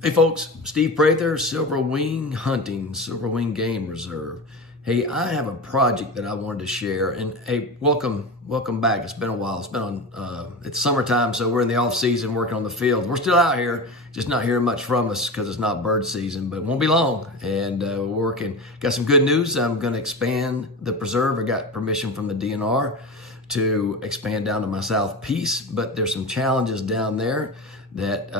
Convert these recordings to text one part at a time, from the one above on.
Hey folks, Steve Prather, Silver Wing Hunting, Silver Wing Game Reserve. Hey, I have a project that I wanted to share, and hey, welcome back. It's been a while. It's been on. It's summertime, so we're in the off season working on the field. We're still out here, just not hearing much from us because it's not bird season, but it won't be long. And we're working. Got some good news. I'm going to expand the preserve. I got permission from the DNR to expand down to my south piece, but there's some challenges down there that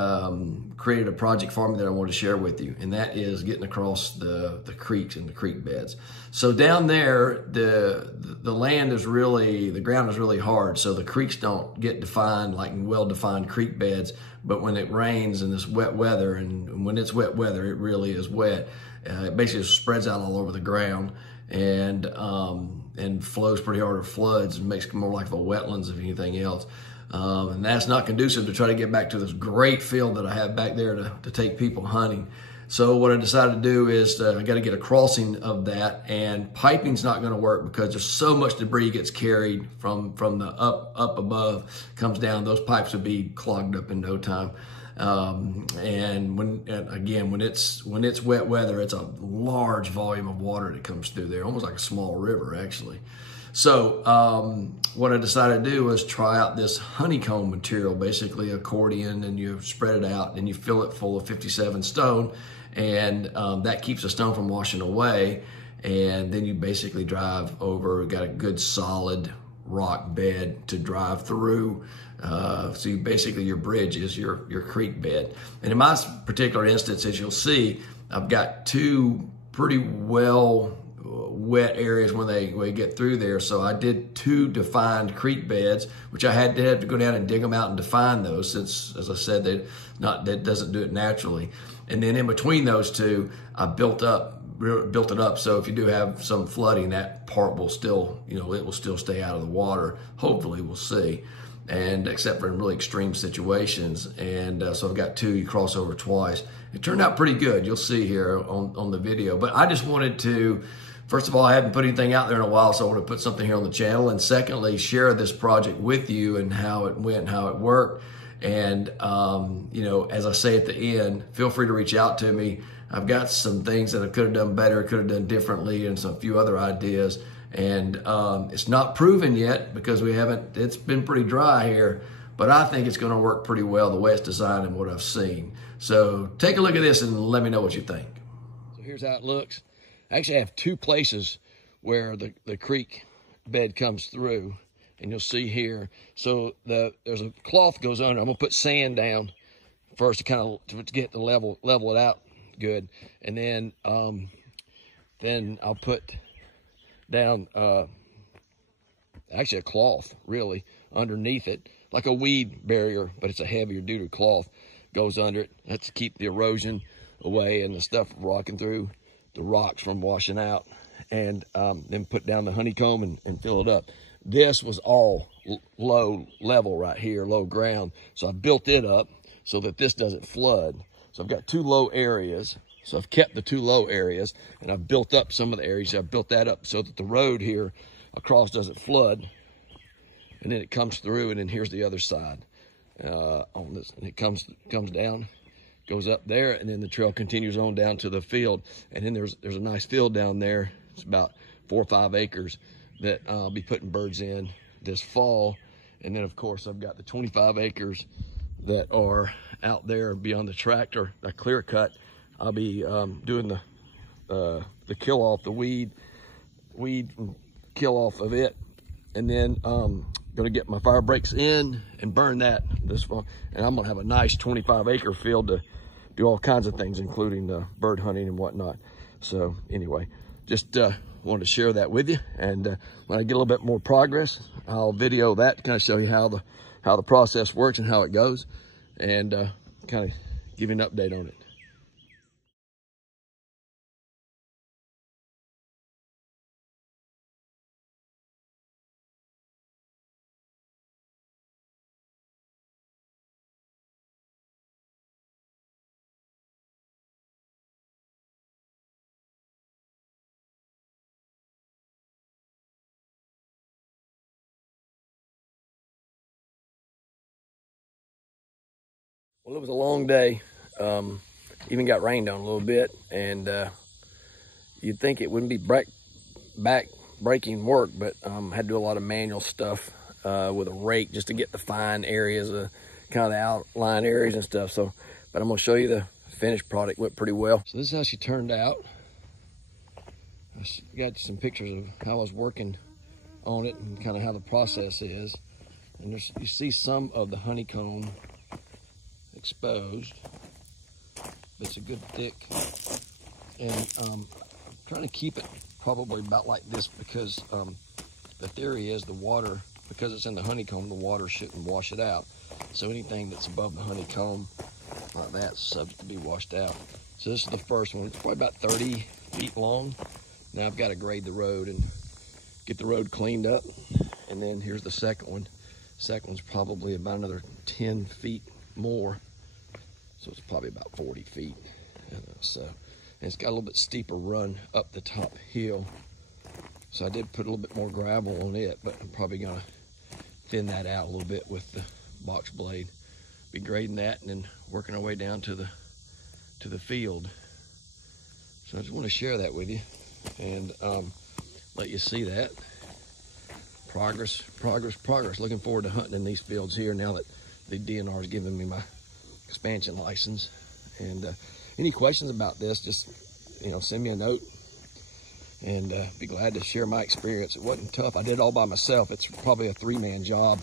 created a project for me that I want to share with you, and that is getting across the creeks and the creek beds. So down there, the land is really, the ground is really hard, so the creeks don't get defined like well-defined creek beds, but when it rains and it's wet weather, and when it's wet weather, it really is wet. It basically spreads out all over the ground and flows pretty hard or floods and makes it more like the wetlands if anything else. And that's not conducive to try to get back to this great field that I have back there to take people hunting. So what I decided to do is I got to get a crossing of that, and piping's not going to work because there's so much debris gets carried from the up above, comes down. Those pipes would be clogged up in no time. And when it's wet weather, it's a large volume of water that comes through there, almost like a small river actually. So what I decided to do was try out this honeycomb material, basically accordion, and you spread it out and you fill it full of 57 stone, and that keeps the stone from washing away. And then you basically drive over, got a good solid rock bed to drive through. So you basically, your bridge is your creek bed. And in my particular instance, as you'll see, I've got two pretty well wet areas when they get through there. So I did two defined creek beds, which I had to go down and dig them out and define those, since, as I said, that doesn't do it naturally. And then in between those two, I built it up. So if you do have some flooding, that part will still, it will still stay out of the water. Hopefully, we'll see. And except for in really extreme situations. And so I've got two, you cross over twice. It turned out pretty good. You'll see here on the video. But I just wanted to, first of all, I haven't put anything out there in a while, so I want to put something here on the channel. And secondly, share this project with you and how it went, how it worked. And, as I say at the end, feel free to reach out to me. I've got some things that I could have done better, could have done differently, and some few other ideas. And it's not proven yet because it's been pretty dry here, but I think it's going to work pretty well the way it's designed and what I've seen. So take a look at this and let me know what you think. So here's how it looks. I actually have two places where the creek bed comes through, and you'll see here. So there's a cloth goes under. I'm gonna put sand down first to get the level it out good, and then I'll put down actually a cloth really underneath it, like a weed barrier, but it's a heavier duty cloth goes under it. That's to keep the erosion away and the stuff rocking through the rocks from washing out. And then put down the honeycomb and fill it up. This was all low level right here, low ground, so I built it up so that this doesn't flood. So I've got two low areas. So I've kept the two low areas, and I've built up some of the areas. I've built that up so that the road here across doesn't flood. And then it comes through, and then here's the other side on this. And it comes down, goes up there, and then the trail continues on down to the field. And then there's a nice field down there. It's about 4 or 5 acres that I'll be putting birds in this fall. And then, of course, I've got the 25 acres that are out there beyond the tract, or a clear cut. I'll be doing the kill off, the weed kill off of it, and then gonna get my fire breaks in and burn that this fall. And I'm gonna have a nice 25-acre field to do all kinds of things, including bird hunting and whatnot. So anyway, just wanted to share that with you. And when I get a little bit more progress, I'll video that to kind of show you how the process works and how it goes, and kind of give you an update on it. Well, it was a long day. even got rained on a little bit, and you'd think it wouldn't be back-breaking work, but had to do a lot of manual stuff with a rake just to get the fine areas, kind of the outline areas and stuff. So, but I'm gonna show you the finished product. Went pretty well. So this is how she turned out. I got some pictures of how I was working on it and kind of how the process is. And you see some of the honeycomb exposed, but it's a good thick. And I'm trying to keep it probably about like this because the theory is the water, because it's in the honeycomb, the water shouldn't wash it out. So anything that's above the honeycomb like that's subject to be washed out. So this is the first one. It's probably about 30 feet long. Now I've got to grade the road and get the road cleaned up. And then here's the second one. Second one's probably about another 10 feet more. So it's probably about 40 feet. So, and it's got a little bit steeper run up the top hill. So I did put a little bit more gravel on it, but I'm probably gonna thin that out a little bit with the box blade. Be grading that and then working our way down to the field. So I just want to share that with you and let you see that. Progress. Looking forward to hunting in these fields here now that the DNR has given me my expansion license. And any questions about this, just send me a note, and be glad to share my experience. It wasn't tough. I did it all by myself. It's probably a 3-man job.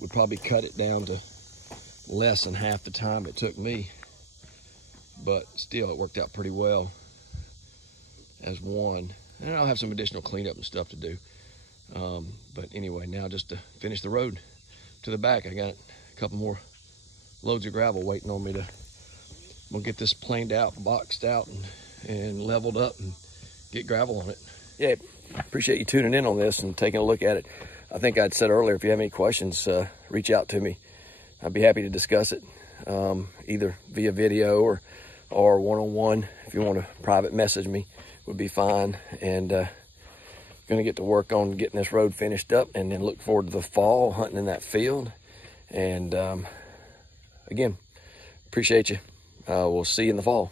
Would probably cut it down to less than half the time it took me, but still it worked out pretty well as one. And I'll have some additional cleanup and stuff to do. But anyway, now just to finish the road to the back, I got a couple more loads of gravel waiting on me to. We'll get this planed out, boxed out, and leveled up and get gravel on it. Yeah, appreciate you tuning in on this and taking a look at it. I think I'd said earlier, if you have any questions, reach out to me. I'd be happy to discuss it, either via video or one-on-one. If you want to private message me, would be fine. And going to get to work on getting this road finished up, and then look forward to the fall hunting in that field. And again, appreciate you. We'll see you in the fall.